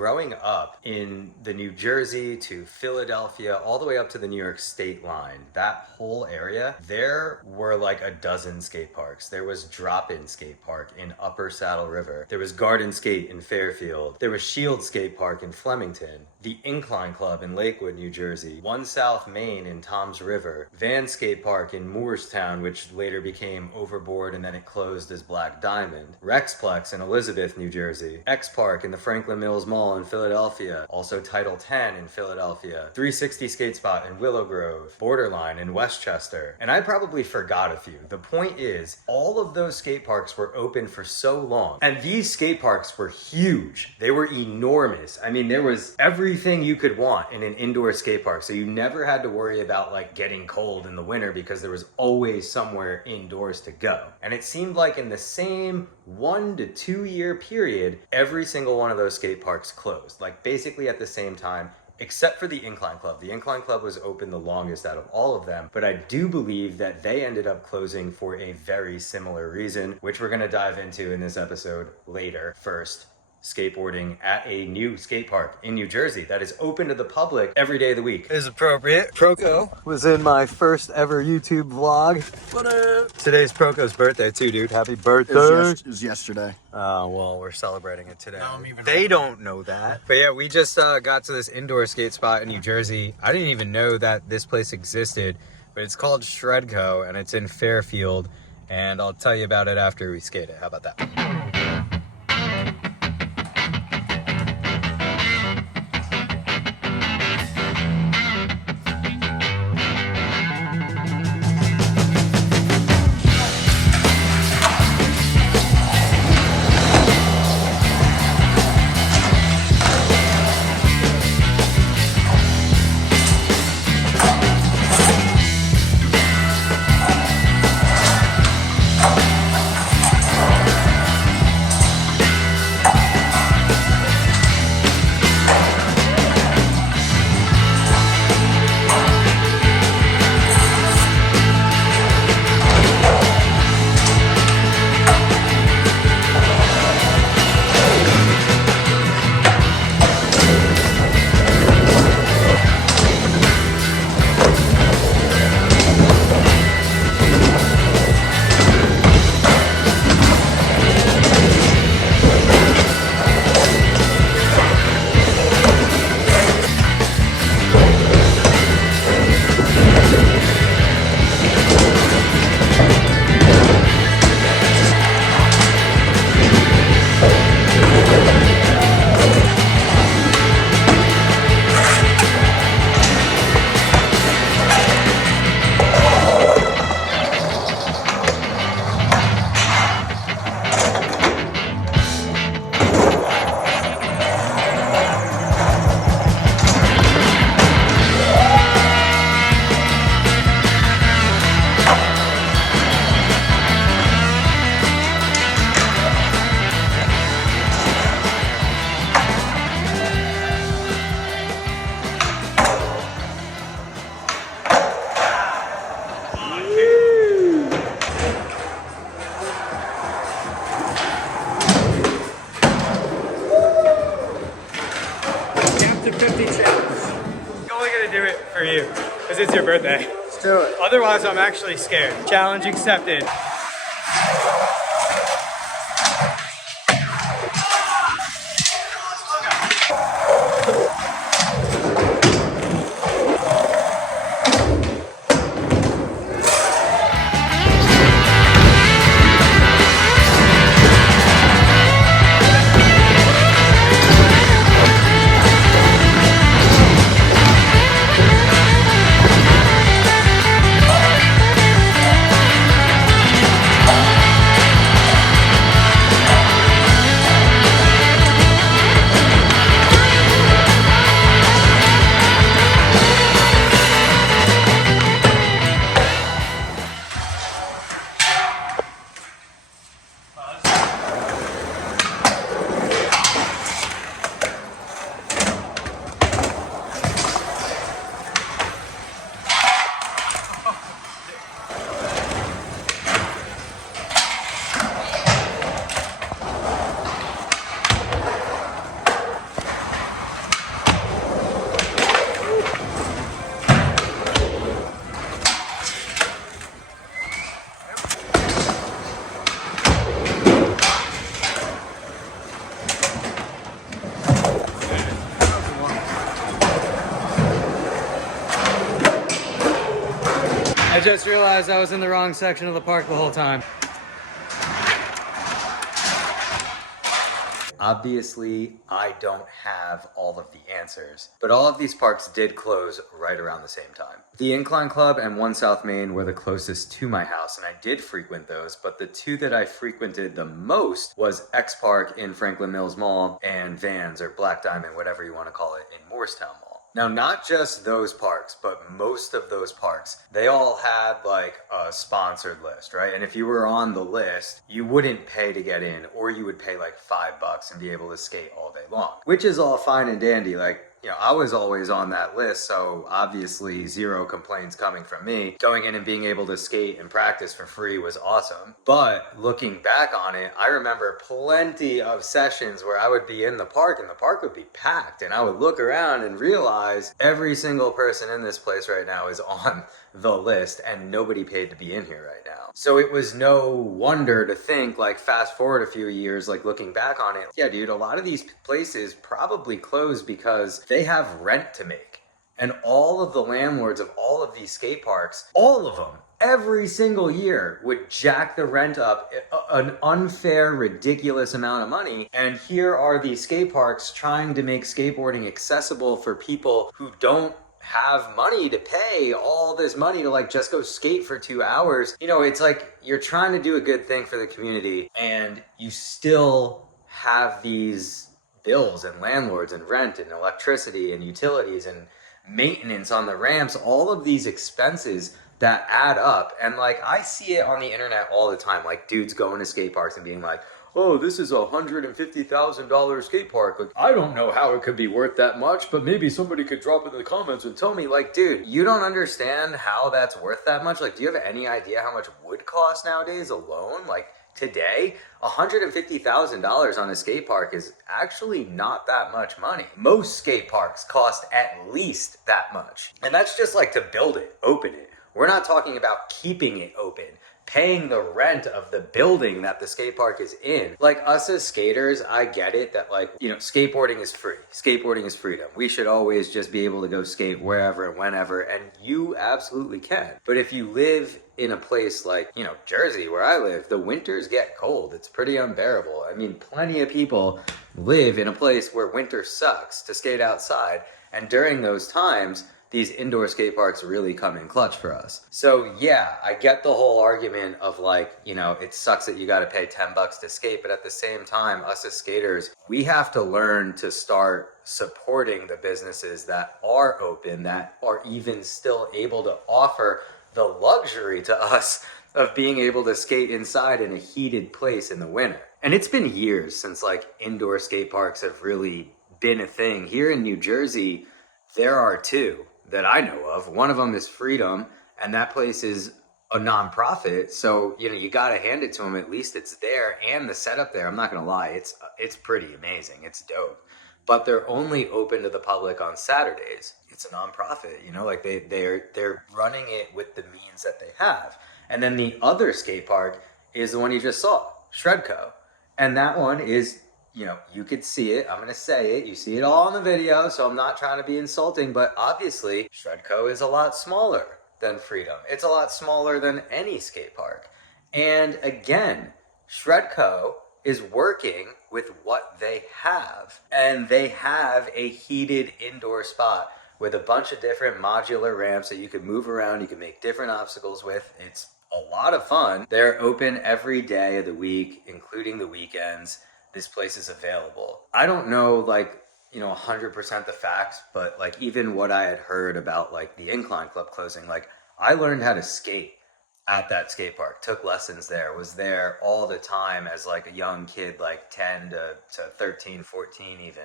growing up in the New Jersey to Philadelphia, all the way up to the New York state line, that whole area, there were like a dozen skate parks. There was Drop-In Skate Park in Upper Saddle River. There was Garden Skate in Fairfield. There was Shield Skate Park in Flemington. The Incline Club in Lakewood, New Jersey. One South Main in Toms River. Van Skate Park in Moorestown, which later became Overboard and then it closed as Black Diamond. Rexplex in Elizabeth, New Jersey. X Park in the Franklin Mills Mall in Philadelphia. Also Title 10 in Philadelphia. 360 Skate Spot in Willow Grove. Borderline in Westchester. And I probably forgot a few. The point is, all of those skate parks were open for so long. And these skate parks were huge. They were enormous. I mean, there was everything you could want in an indoor skate park. So you never had to worry about like getting cold in the winter because there was always somewhere indoors to go. And it seemed like in the same 1 to 2 year period, every single one of those skate parks closed, like basically at the same time, except for the Incline Club. The Incline Club was open the longest out of all of them, but I do believe that they ended up closing for a very similar reason, which we're gonna dive into in this episode later. First, skateboarding at a new skate park in New Jersey that is open to the public every day of the week. It is appropriate. Proco was in my first ever YouTube vlog. What up? Today's Proco's birthday too, dude. Happy birthday. It was yesterday. Oh, well, we're celebrating it today. They don't know that. But yeah, we just got to this indoor skate spot in New Jersey. I didn't even know that this place existed, but it's called Shredco and it's in Fairfield. And I'll tell you about it after we skate it. How about that? For you, because it's your birthday. Let's do it. Otherwise, I'm actually scared. Challenge accepted. Just realized I was in the wrong section of the park the whole time. Obviously, I don't have all of the answers, but all of these parks did close right around the same time. The Incline Club and One South Main were the closest to my house, and I did frequent those, but the two that I frequented the most was X Park in Franklin Mills Mall and Vans, or Black Diamond, whatever you want to call it, in Morristown Mall. Now, not just those parks, but most of those parks, they all had like a sponsored list, right? And if you were on the list, you wouldn't pay to get in, or you would pay like $5 and be able to skate all day long, which is all fine and dandy. Like, you know, I was always on that list, so obviously zero complaints coming from me. Going in and being able to skate and practice for free was awesome. But looking back on it, I remember plenty of sessions where I would be in the park and the park would be packed, and I would look around and realize every single person in this place right now is on the list and nobody paid to be in here right now. So it was no wonder to think, like, fast forward a few years, like looking back on it, yeah, dude, a lot of these places probably closed because they have rent to make. And all of the landlords of all of these skate parks, all of them, every single year would jack the rent up an unfair, ridiculous amount of money. And here are these skate parks trying to make skateboarding accessible for people who don't have money to pay all this money to like just go skate for 2 hours. You know, it's like you're trying to do a good thing for the community and you still have these bills and landlords and rent and electricity and utilities and maintenance on the ramps, all of these expenses that add up. And like, I see it on the internet all the time, like dudes going to skate parks and being like, oh, this is $150,000 skate park. Like, I don't know how it could be worth that much, but maybe somebody could drop in the comments and tell me. Like, dude, you don't understand how that's worth that much. Like, do you have any idea how much wood costs nowadays alone? Like, today, $150,000 on a skate park is actually not that much money. Most skate parks cost at least that much. And that's just like to build it, open it. We're not talking about keeping it open, paying the rent of the building that the skate park is in. Like, us as skaters, I get it that, like, you know, skateboarding is free. Skateboarding is freedom. We should always just be able to go skate wherever and whenever, and you absolutely can. But if you live in a place like, you know, Jersey, where I live, the winters get cold. It's pretty unbearable. I mean, plenty of people live in a place where winter sucks to skate outside, and during those times, these indoor skate parks really come in clutch for us. So yeah, I get the whole argument of like, you know, it sucks that you got to pay $10 to skate, but at the same time, us as skaters, we have to learn to start supporting the businesses that are open, that are even still able to offer the luxury to us of being able to skate inside in a heated place in the winter. And it's been years since like indoor skate parks have really been a thing. Here in New Jersey, there are two that I know of. One of them is Freedom, and that place is a nonprofit. So, you know, you got to hand it to them. At least it's there, and the setup there, I'm not going to lie, it's pretty amazing. It's dope. But they're only open to the public on Saturdays. It's a nonprofit, you know, like they're running it with the means that they have. And then the other skate park is the one you just saw, Shredco. And that one is, you know, you could see it. I'm going to say it. You see it all in the video, so I'm not trying to be insulting, but obviously Shredco is a lot smaller than Freedom. It's a lot smaller than any skate park. And again, Shredco is working with what they have. And they have a heated indoor spot with a bunch of different modular ramps that you can move around, you can make different obstacles with. It's a lot of fun. They're open every day of the week, including the weekends. This place is available. I don't know, like, you know, 100% the facts, but like even what I had heard about like the Incline Club closing, like I learned how to skate at that skate park, took lessons there, was there all the time as like a young kid, like 10 to 13, 14 even.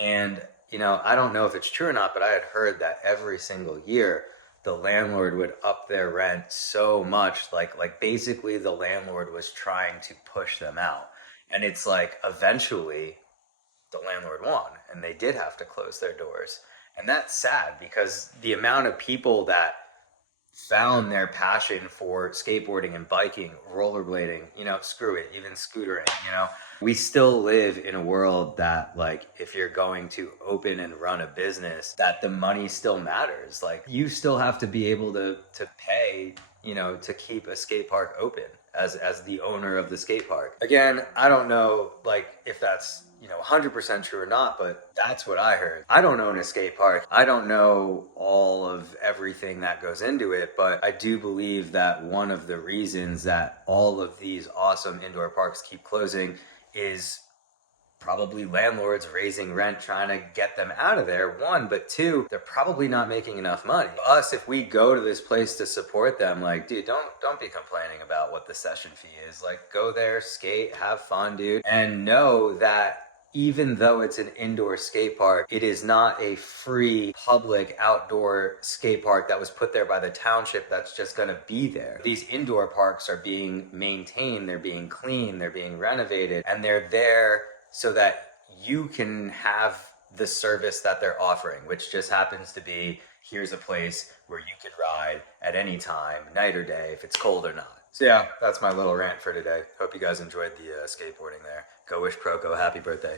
And, you know, I don't know if it's true or not, but I had heard that every single year the landlord would up their rent so much, like basically the landlord was trying to push them out. And it's like, eventually, the landlord won, and they did have to close their doors. And that's sad, because the amount of people that found their passion for skateboarding and biking, rollerblading, screw it, even scootering. We still live in a world that, like, if you're going to open and run a business, that the money still matters. Like, you still have to be able to pay, to keep a skate park open as the owner of the skate park. Again, I don't know, like, if that's 100% true or not, but that's what I heard. I don't own a skate park. I don't know all of everything that goes into it, but I do believe that one of the reasons that all of these awesome indoor parks keep closing is probably landlords raising rent, trying to get them out of there, one, but two, they're probably not making enough money. Us, if we go to this place to support them, like, dude, don't be complaining about what the session fee is. Like, go there, skate, have fun, dude, and know that even though it's an indoor skate park, it is not a free public outdoor skate park that was put there by the township that's just going to be there. These indoor parks are being maintained, they're being cleaned, they're being renovated, and they're there so that you can have the service that they're offering, which just happens to be, here's a place where you could ride at any time, night or day, if it's cold or not. So yeah, that's my little rant for today. Hope you guys enjoyed the skateboarding there. Go Wish Proko happy birthday.